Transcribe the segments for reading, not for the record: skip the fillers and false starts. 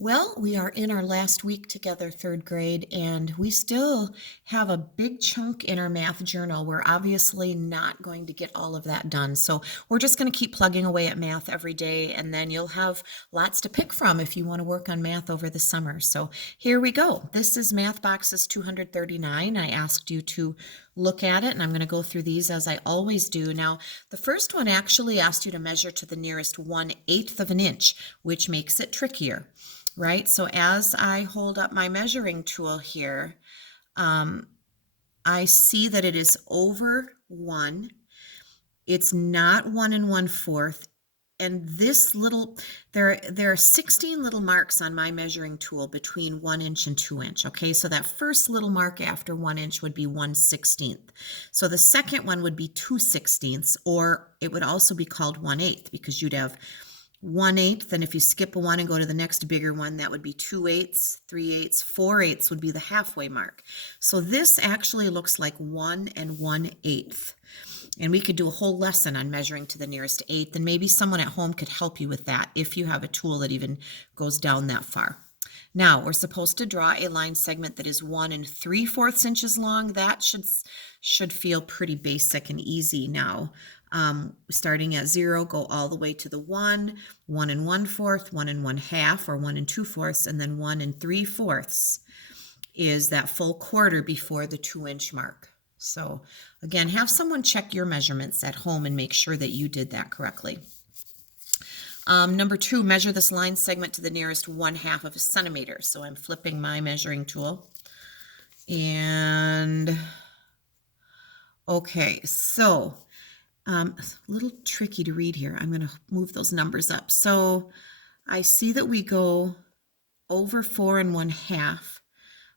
Well, we are in our last week together, third grade, and we still have a big chunk in our math journal. We're obviously not going to get all of that done. So we're just going to keep plugging away at math every day, and then you'll have lots to pick from if you want to work on math over the summer. So here we go. This is Math Boxes 239. I asked you to look at it, and I'm going to go through these as I always do. Now, the first one actually asked you to measure to the nearest 1/8 of an inch, which makes it trickier. Right? So as I hold up my measuring tool here, I see that it is over 1. It's not 1 1/4. And this little, there are 16 little marks on my measuring tool between 1 inch and 2 inch. Okay, so that first little mark after 1 inch would be 1/16. So the second one would be 2/16, or it would also be called 1/8 because you'd have 1/8, then if you skip a 1 and go to the next bigger one, that would be 2/8, 3/8, 4/8 would be the halfway mark. So this actually looks like 1 1/8. And we could do a whole lesson on measuring to the nearest eighth, and maybe someone at home could help you with that if you have a tool that even goes down that far. Now, we're supposed to draw a line segment that is 1 3/4 inches long. That should feel pretty basic and easy now. Starting at 0, go all the way to the 1, 1 1/4, 1 1/2, or 1 2/4, and then 1 3/4 is that full quarter before the 2-inch mark. So again, have someone check your measurements at home and make sure that you did that correctly. Number 2, measure this line segment to the nearest 1/2 of a centimeter. So I'm flipping my measuring tool. And okay, so a little tricky to read here. I'm going to move those numbers up. So I see that we go over 4 1/2,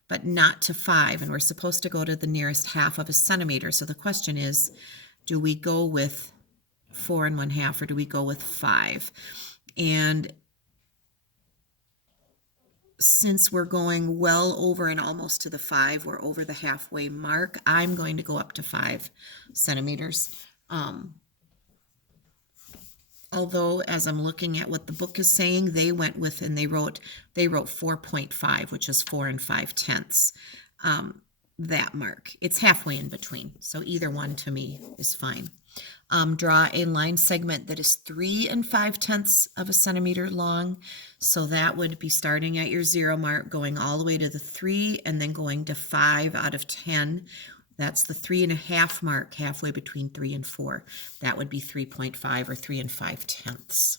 but not to 5. And we're supposed to go to the nearest half of a centimeter. So the question is, do we go with 4 1/2 or do we go with 5? And since we're going well over and almost to the 5, we're over the halfway mark, I'm going to go up to 5 centimeters. Although, as I'm looking at what the book is saying, they went with and they wrote 4.5, which is 4 5/10. That mark. It's halfway in between, so either one to me is fine. Draw a line segment that is 3 5/10 of a centimeter long. So that would be starting at your 0 mark, going all the way to the 3, and then going to 5 out of 10. That's the 3 1/2 mark, halfway between 3 and 4. That would be 3.5 or 3 5/10.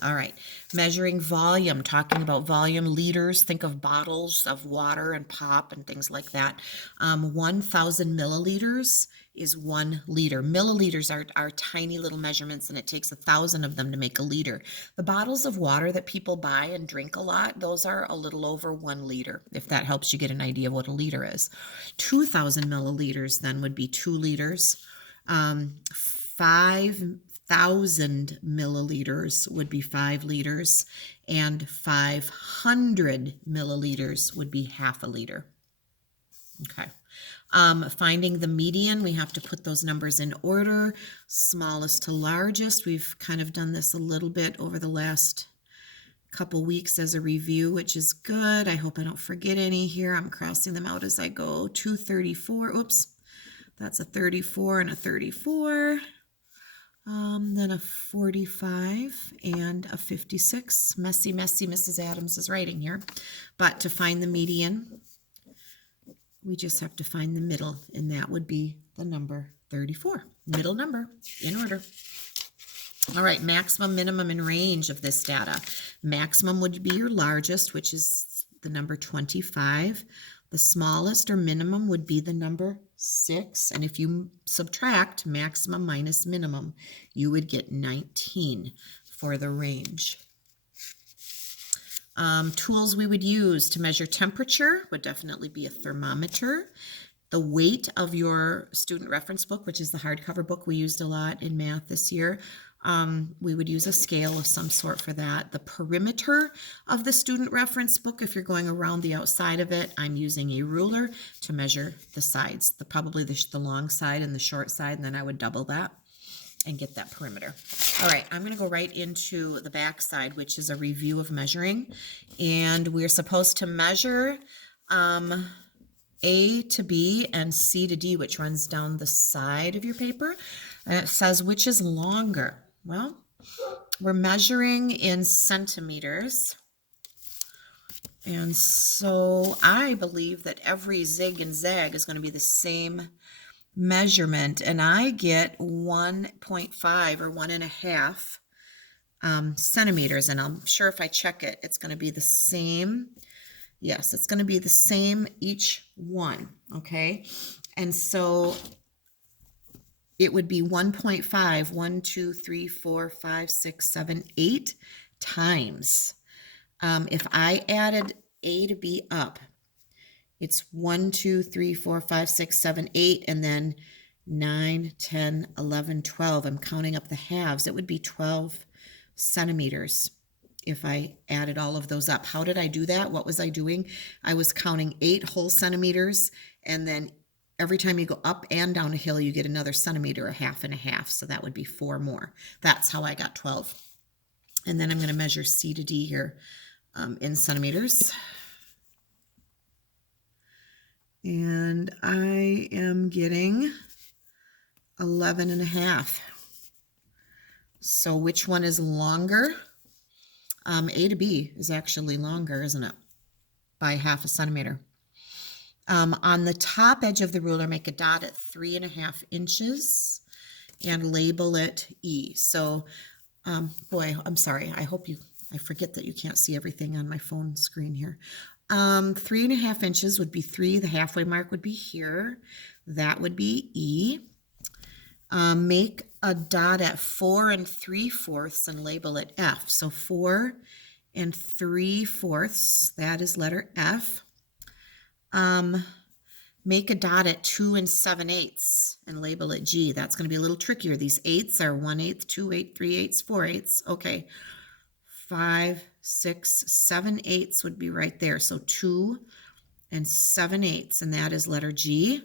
All right, measuring volume, talking about volume liters, think of bottles of water and pop and things like that. 1,000 milliliters is 1 liter. Milliliters are tiny little measurements, and it takes 1,000 of them to make a liter. The bottles of water that people buy and drink a lot, those are a little over 1 liter, if that helps you get an idea of what a liter is. 2,000 milliliters then would be 2 liters. 5,000 milliliters would be 5 liters, and 500 milliliters would be half a liter. Okay. Finding the median, we have to put those numbers in order, smallest to largest. We've kind of done this a little bit over the last couple weeks as a review, which is good. I hope I don't forget any here. I'm crossing them out as I go. 234, oops, that's a 34 and a 34. Then a 45 and a 56. Messy, Mrs. Adams is writing here. But to find the median, we just have to find the middle, and that would be the number 34. Middle number in order. All right, maximum, minimum, and range of this data. Maximum would be your largest, which is the number 25. The smallest or minimum would be the number 6. And if you subtract maximum minus minimum, you would get 19 for the range. Tools we would use to measure temperature would definitely be a thermometer. The weight of your student reference book, which is the hardcover book we used a lot in math this year, we would use a scale of some sort for that. The perimeter of the student reference book, if you're going around the outside of it, I'm using a ruler to measure the sides, probably the long side and the short side, and then I would double that. and get that perimeter. All right, I'm going to go right into the back side, which is a review of measuring. And we're supposed to measure A to B and C to D, which runs down the side of your paper. And it says, which is longer? Well, we're measuring in centimeters. And so I believe that every zig and zag is going to be the same measurement, and I get 1.5 or 1.5 centimeters, and I'm sure if I check it, it's going to be the same. Yes, it's going to be the same each one, okay? And so it would be 1.5, 1, 2, 3, 4, 5, 6, 7, 8 times. If I added A to B up, it's 1, 2, 3, 4, 5, 6, 7, 8, and then 9, 10, 11, 12. I'm counting up the halves. It would be 12 centimeters if I added all of those up. How did I do that? What was I doing? I was counting 8 whole centimeters, and then every time you go up and down a hill, you get another centimeter, a half and a half. So that would be 4 more. That's how I got 12. And then I'm going to measure C to D here in centimeters. And I am getting 11.5. So which one is longer? A to B is actually longer, isn't it? By 0.5 centimeter. On the top edge of the ruler, make a dot at 3.5 inches and label it E. So, boy, I'm sorry. I forget that you can't see everything on my phone screen here. 3.5 inches would be 3. The halfway mark would be here. That would be E. Make a dot at 4 3/4 and label it F. So 4 3/4, that is letter F. Make a dot at 2 7/8 and label it G. That's going to be a little trickier. These 8s are 1/8, 2/8, 3/8, 4/8. Okay. 5, 6, 7/8 would be right there. So 2 7/8, and that is letter G.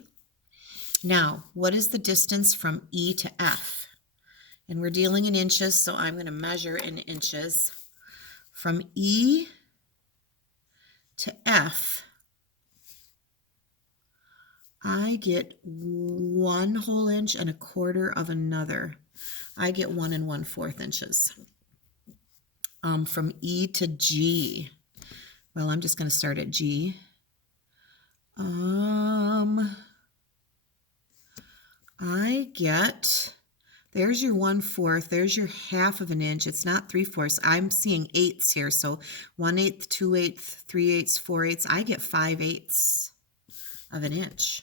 Now, what is the distance from E to F? And we're dealing in inches, so I'm going to measure in inches. From E to F, I get 1 whole inch and 1/4 of another. I get 1 1/4 inches. From E to G, well, I'm just going to start at G. I get, there's your 1/4, there's your 1/2 inch. It's not 3/4. I'm seeing 8s here, so 1/8, 2/8, 3/8, 4/8. I get 5/8 of an inch.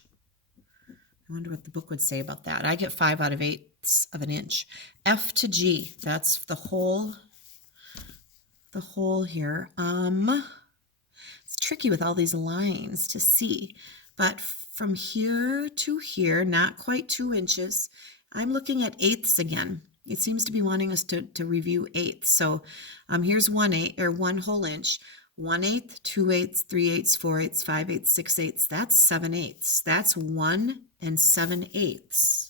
I wonder what the book would say about that. I get 5 out of 8 of an inch. F to G, that's the whole here. It's tricky with all these lines to see, but from here to here, not quite 2 inches, I'm looking at 8ths again. It seems to be wanting us to review 8ths. So here's 1/8 or 1 whole inch. 1/8, 2/8, 3/8, 4/8, 5/8, 6/8. That's 7/8. That's 1 7/8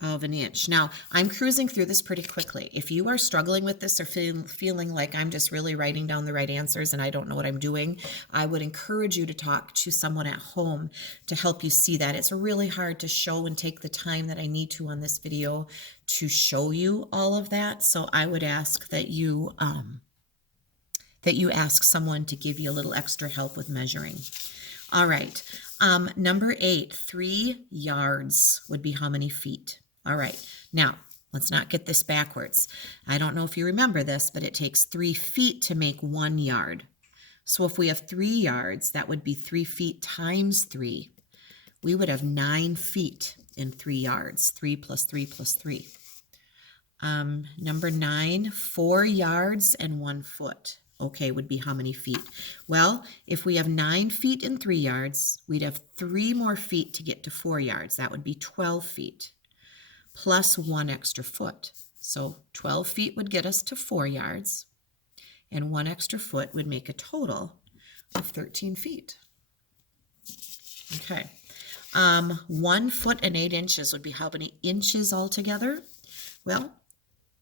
of an inch. Now, I'm cruising through this pretty quickly. If you are struggling with this or feeling like I'm just really writing down the right answers and I don't know what I'm doing, I would encourage you to talk to someone at home to help you see that. It's really hard to show and take the time that I need to on this video to show you all of that. So I would ask that you ask someone to give you a little extra help with measuring. All right. Number 8, 3 yards would be how many feet? All right. Now, let's not get this backwards. I don't know if you remember this, but it takes 3 feet to make 1 yard. So if we have 3 yards, that would be 3 feet times 3. We would have 9 feet in 3 yards. 3 plus 3 plus 3. Number 9, 4 yards and 1 foot. Okay, would be how many feet? Well, if we have 9 feet in 3 yards, we'd have 3 more feet to get to 4 yards. That would be 12 feet plus 1 extra foot. So 12 feet would get us to 4 yards, and 1 extra foot would make a total of 13 feet. Okay. 1 foot and 8 inches would be how many inches altogether? Well,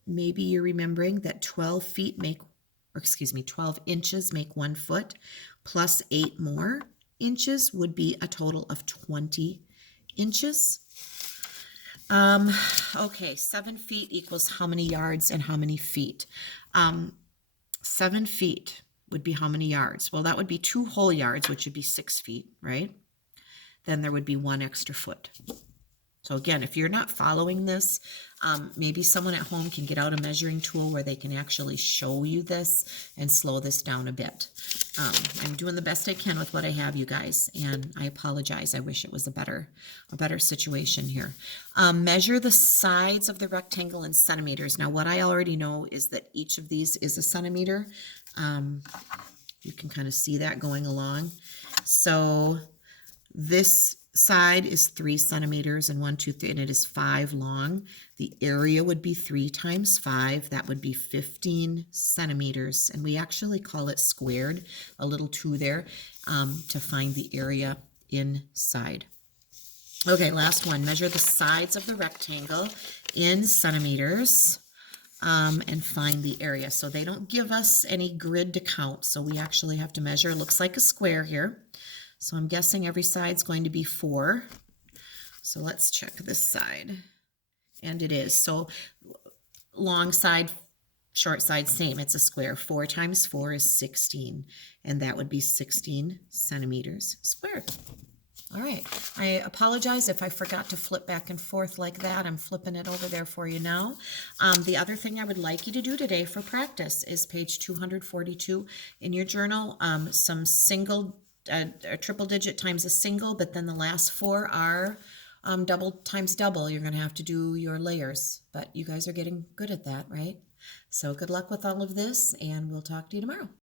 maybe you're remembering that 12 inches make 1 foot, plus 8 more inches would be a total of 20 inches. Okay, 7 feet equals how many yards and how many feet? 7 feet would be how many yards? Well, that would be 2 whole yards, which would be 6 feet, right? Then there would be 1 extra foot. So again, if you're not following this, maybe someone at home can get out a measuring tool where they can actually show you this and slow this down a bit. I'm doing the best I can with what I have, you guys, and I apologize. I wish it was a better situation here. Measure the sides of the rectangle in centimeters. Now, what I already know is that each of these is a centimeter. You can kind of see that going along. So this side is 3 centimeters and 1, 2, 3, and it is 5 long. The area would be 3 times 5. That would be 15 centimeters. And we actually call it squared, a little 2 there, to find the area inside. Okay, last one. Measure the sides of the rectangle in centimeters and find the area. So they don't give us any grid to count, so we actually have to measure. It looks like a square here. So I'm guessing every side's going to be 4. So let's check this side. And it is. So long side, short side, same. It's a square. 4 times 4 is 16. And that would be 16 centimeters squared. All right. I apologize if I forgot to flip back and forth like that. I'm flipping it over there for you now. The other thing I would like you to do today for practice is page 242 in your journal. Some a triple digit times a single, but then the last 4 are double times double. You're going to have to do your layers, but you guys are getting good at that, right? So good luck with all of this, and we'll talk to you tomorrow.